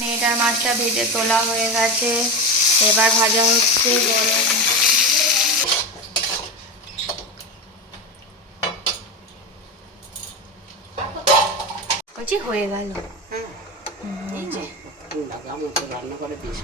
মেয়েটার মাছটা ভেজে তোলা হয়ে গেছে, এবার ভাজা হচ্ছে। বলছি হয়ে গেল। এই যে রান্না করে বেশ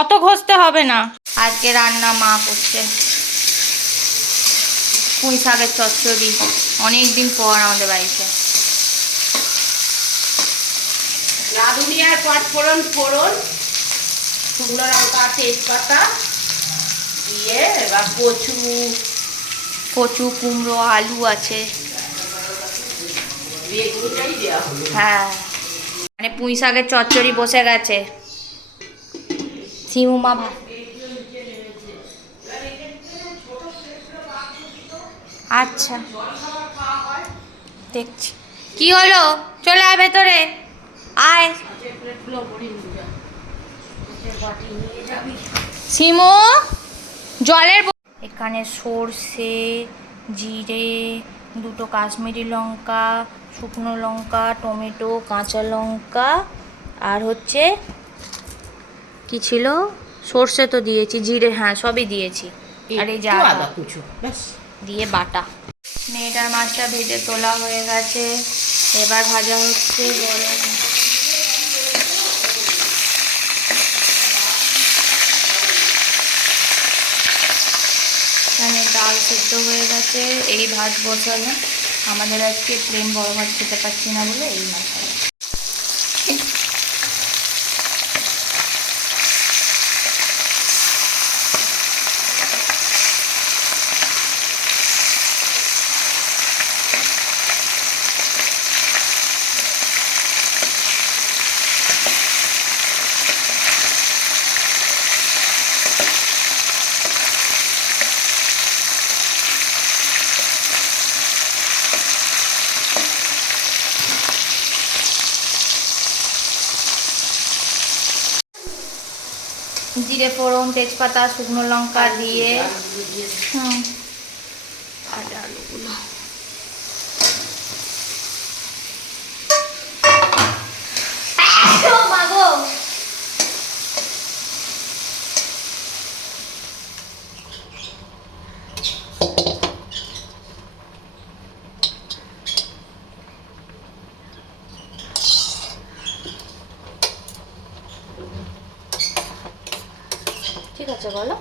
অত ঘষতে হবে না। আজকে রান্না মা করছে পুঁই শাকের চচ্চড়ি, অনেকদিন পর আমাদের বাড়িতে। রাঁধুনি আর পাঁচফোড়ন শুকনো লঙ্কা তেজপাতা দিয়ে এবার কচু কুমড়ো আলু আছে, হ্যাঁ মানে পুঁই শাকের চচ্চড়ি বসে গেছে। শিমু মা আচ্ছা দেখছি কি হলো, চলে আয় ভেতরে আয়। শিমু জলের এখানে সর্ষে, জিরে, দুটো কাশ্মীরি লঙ্কা, শুকনো লঙ্কা, টমেটো, কাঁচা লঙ্কা, আর হচ্ছে কি ছিল, সর্ষে তো দিয়েছি, জিরে হ্যাঁ সবই দিয়েছি, আর এই যা আদা কুচো দিয়ে বাটা। মেয়েটার মাছটা ভেজে তোলা হয়ে গেছে, এবার ভাজা হচ্ছে। এখানে ডাল সেদ্ধ হয়ে গেছে, এই ভাত বসানো। আমাদের আজকে প্লেন বড় ভাত খেতে পাচ্ছি না বলে এই মাছ। জিরে ফোড়ন তেজপাতা শুকনো লঙ্কা দিয়ে আলুগুলো ঠিক আছে বলো।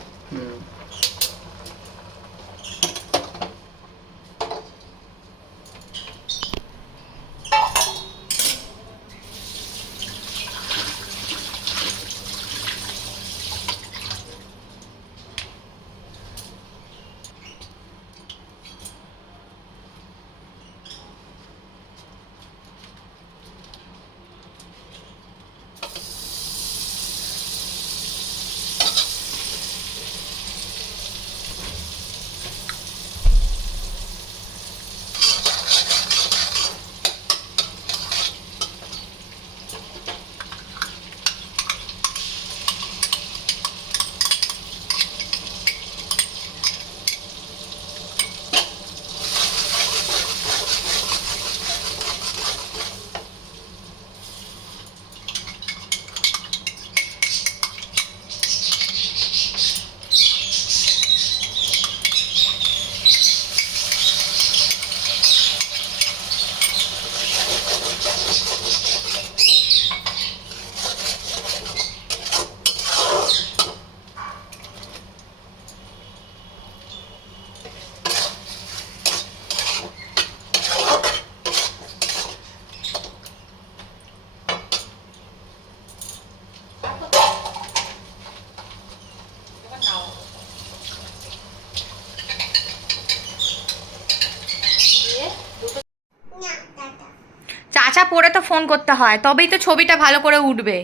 চাচা পরে তো ফোন করতে হয়, তবেই তো ছবিটা ভালো করে উঠবে।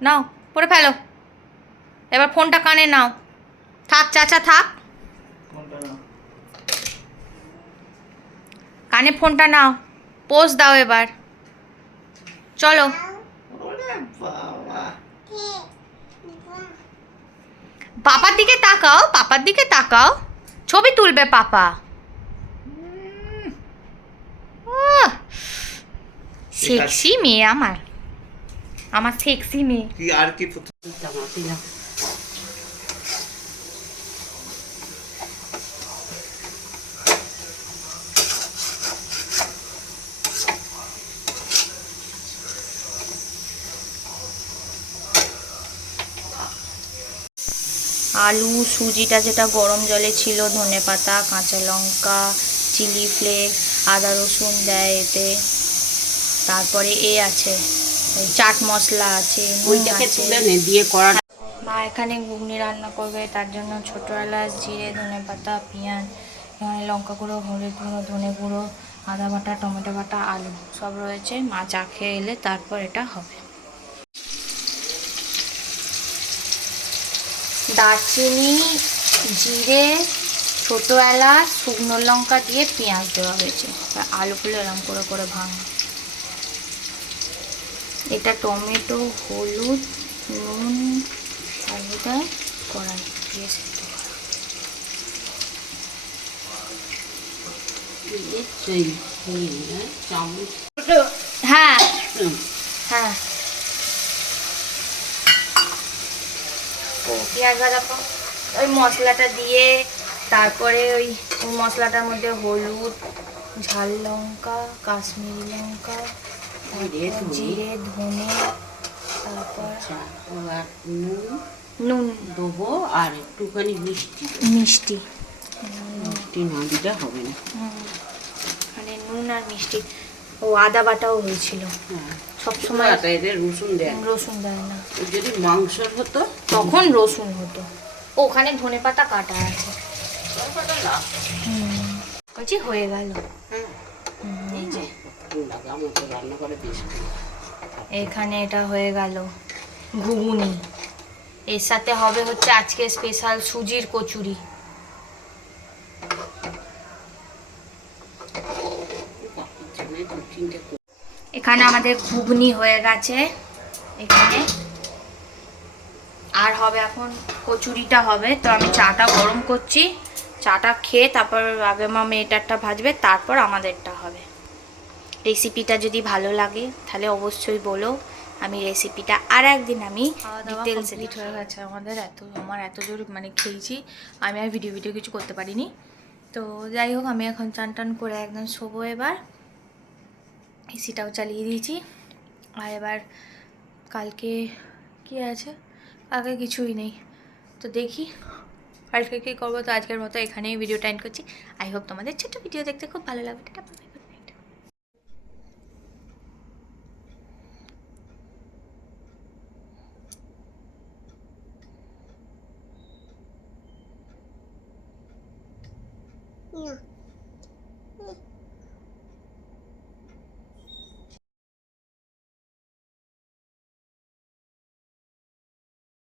নাও পরে ফেলো, এবার ফোনটা কানে নাও। থাক চাচা থাক, কানে ফোনটা নাও, পোজ দাও এবার। চলো ওরে বাবা, পাপার দিকে তাকাও, পাপার দিকে তাকাও, ছবি তুলবে পাপা। সেক্সি মেয়ে আমার, আমার সেক্সি মেয়ে। কি আর কি আলু সুজিটা যেটা গরম জলে ছিল, ধনেপাতা, কাঁচা লঙ্কা, চিলি ফ্লেক্স, আদা রসুন দেয় এতে, তারপরে আছে ওই চাট মশলা আছে, নুন ওইটাকে আছে। তুলে নে দিয়ে করা। মা এখানে ঘুগনি রান্না করবে, তার জন্য ছোটো এলাচ, জিরে, ধনেপাতা, পেঁয়াজ, এখানে লঙ্কা গুঁড়ো, হলুদ গুঁড়ো, ধনে গুঁড়ো, আদা বাটা, টমেটো বাটা, আলু সব রয়েছে। মা চা খেয়ে এলে তারপর এটা হবে। দারচিনি, জিরে, ছোটো এলাচ, শুকনো লঙ্কা দিয়ে পেঁয়াজ দেওয়া হয়েছে। আলুগুলো এরম করে করে ভাঙা। এটা টমেটো, হলুদ, নুন আর এটা কড়াই দিয়ে সেদ্ধ করা। হ্যাঁ হ্যাঁ, ও পেঁয়াজ ভাজা পর ওই মশলাটা দিয়ে, তারপরে ওই মশলাটার মধ্যে হলুদ, ঝাল লঙ্কা, কাশ্মীরি লঙ্কা, জিরে, ধনে, তারপর নুন দেবো আর একটুখানি মিষ্টি। মিষ্টি মিষ্টি না দিলে হবে না। মানে নুন আর মিষ্টি। ও আদা বাটাও হয়েছিল। সবসময় এদের রসুন দেয়, রসুন দেয় না। যদি মাংসর হতো তখন রসুন হতো। ওখানে ধনেপাতা কাটা আছে। বলছি হয়ে গেল। এই যে রান্না করে বেশ। এখানে এটা হয়ে গেল ঘুগনি। এর সাথে হবে হচ্ছে আজকে স্পেশাল সুজির কচুরি। এখানে আমাদের ঘুগনি হয়ে গেছে। এখানে আর হবে এখন কচুরিটা হবে। তো আমি চাটা গরম করছি, চাটা খেয়ে তারপর আগে মা মেয়েটারটা ভাজবে, তারপর আমাদেরটা হবে। রেসিপিটা যদি ভালো লাগে তাহলে অবশ্যই বলো, আমি রেসিপিটা আর একদিন আমি ডিটেলসে দিতে হয়ে গেছে আমাদের। আমার এত জোর মানে খেয়েছি, আমি আর ভিডিও কিছু করতে পারিনি। তো যাই হোক, আমি এখন চান টান করে একদম শোবো। এবার এসিটাও চালিয়ে দিয়েছি। আর এবার কালকে কি আছে, আগে কিছুই নেই, তো দেখি কালকে কী করবো। তো আজকের মতো এখানেই ভিডিওটা এন্ড করছি। আই হোপ তোমাদের ছোট্ট ভিডিও দেখতে খুব ভালো লাগবে। Tata, bye bye, good night. Yeah.